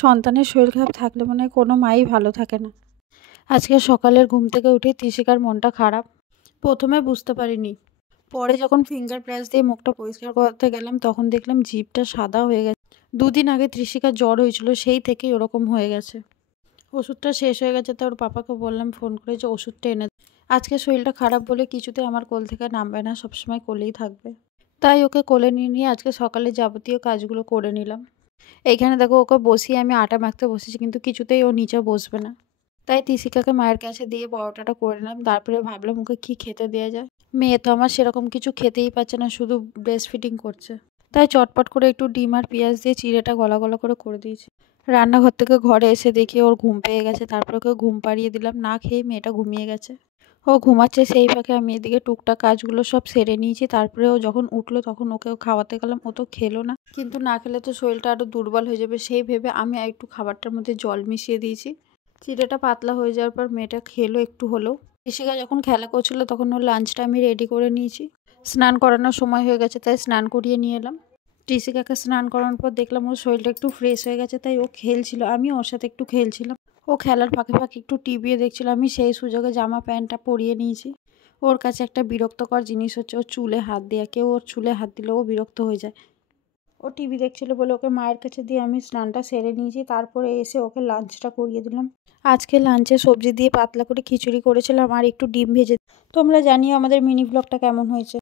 সন্তানের শরীর খারাপ থাকলে মনে হয় কোনো মাই ভালো থাকে না। আজকে সকালের ঘুম থেকে উঠে তৃষিকার মনটা খারাপ। প্রথমে বুঝতে পারিনি, পরে যখন ফিঙ্গার ব্রাশ দিয়ে মুখটা পরিষ্কার করতে গেলাম তখন দেখলাম জিভটা সাদা হয়ে গেছে। 2 দিন আগে তৃষিকার জ্বর হয়েছিল, সেই থেকেই ওরকম হয়ে গেছে। ওষুধটা শেষ হয়ে গেছে, তো ওর পাপাকে বললাম ফোন করে যে ওষুধটা এনে। আজকে শরীরটা খারাপ বলে কিছুতে আমার কোল থেকে নামবে না, সবসময় কোলেই থাকবে। তাই ওকে কোলে নিয়ে আজকে সকালে যাবতীয় কাজগুলো করে নিলাম। এইখানে দেখো ওকে বসিয়ে আমি আটা মাখতে বসেছি, কিন্তু কিছুতেই ও নিচে বসবে না। তাই তৃষিকাকে মায়ের কাছে দিয়ে পরোটাটা করে নিলাম। তারপরে ভাবলাম ওকে কি খেতে দেওয়া যায়। মেয়ে তো আমার সেরকম কিছু খেতেই পাচ্ছে না, শুধু ব্রেস্ট ফিডিং করছে। তাই চটপট করে একটু ডিম আর পেঁয়াজ দিয়ে চিড়েটা গলা গলা করে দিয়েছি। রান্নাঘর থেকে ঘরে এসে দেখি ওর ঘুম পেয়ে গেছে, তারপরে ওকে ঘুম পাড়িয়ে দিলাম। না খেয়ে মেয়েটা ঘুমিয়ে গেছে। ও ঘুমাচ্ছে, সেই ফাঁকে আমি এদিকে টুকটাক কাজগুলো সব সেরে নিয়েছি। তারপরে ও যখন উঠলো তখন ওকে খাওয়াতে গেলাম। ও তো খেলো না, কিন্তু না খেলে তো শরীরটা আরও দুর্বল হয়ে যাবে, সেই ভেবে আমি একটু খাবারটার মধ্যে জল মিশিয়ে দিয়েছি। চিড়েটা পাতলা হয়ে যাওয়ার পর মেয়েটা খেলো একটু হলেও। ঋষিকা যখন খেলা করছিল তখন ওর লাঞ্চটা আমি রেডি করে নিয়েছি। স্নান করানোর সময় হয়ে গেছে, তাই স্নান করিয়ে নিয়ে এলাম। ঋষিকাকে স্নান করানোর পর দেখলাম ওর শরীরটা একটু ফ্রেশ হয়ে গেছে, তাই ও খেলছিল, আমিও ওর সাথে একটু খেলছিলাম। ও খেলার ফাঁকে ফাঁকে একটু টিভিও দেখছিল, আমি সেই সুযোগে জামা প্যান্টটা পরিয়ে নিয়েছি। ওর কাছে একটা বিরক্তকর জিনিস হচ্ছে ওর চুলে হাত দেওয়া। কেউ ওর চুলে হাত দিলে ও বিরক্ত হয়ে যায়। ও টিভি দেখছিল বলে ওকে মায়ের কাছে দিয়ে আমি স্নানটা সেরে নিয়েছি। তারপরে এসে ওকে লাঞ্চটা করিয়ে দিলাম। আজকে লাঞ্চে সবজি দিয়ে পাতলা করে খিচুড়ি করেছিলাম আর একটু ডিম ভেজে। তোমরা জানিও আমাদের মিনি ব্লগটা কেমন হয়েছে।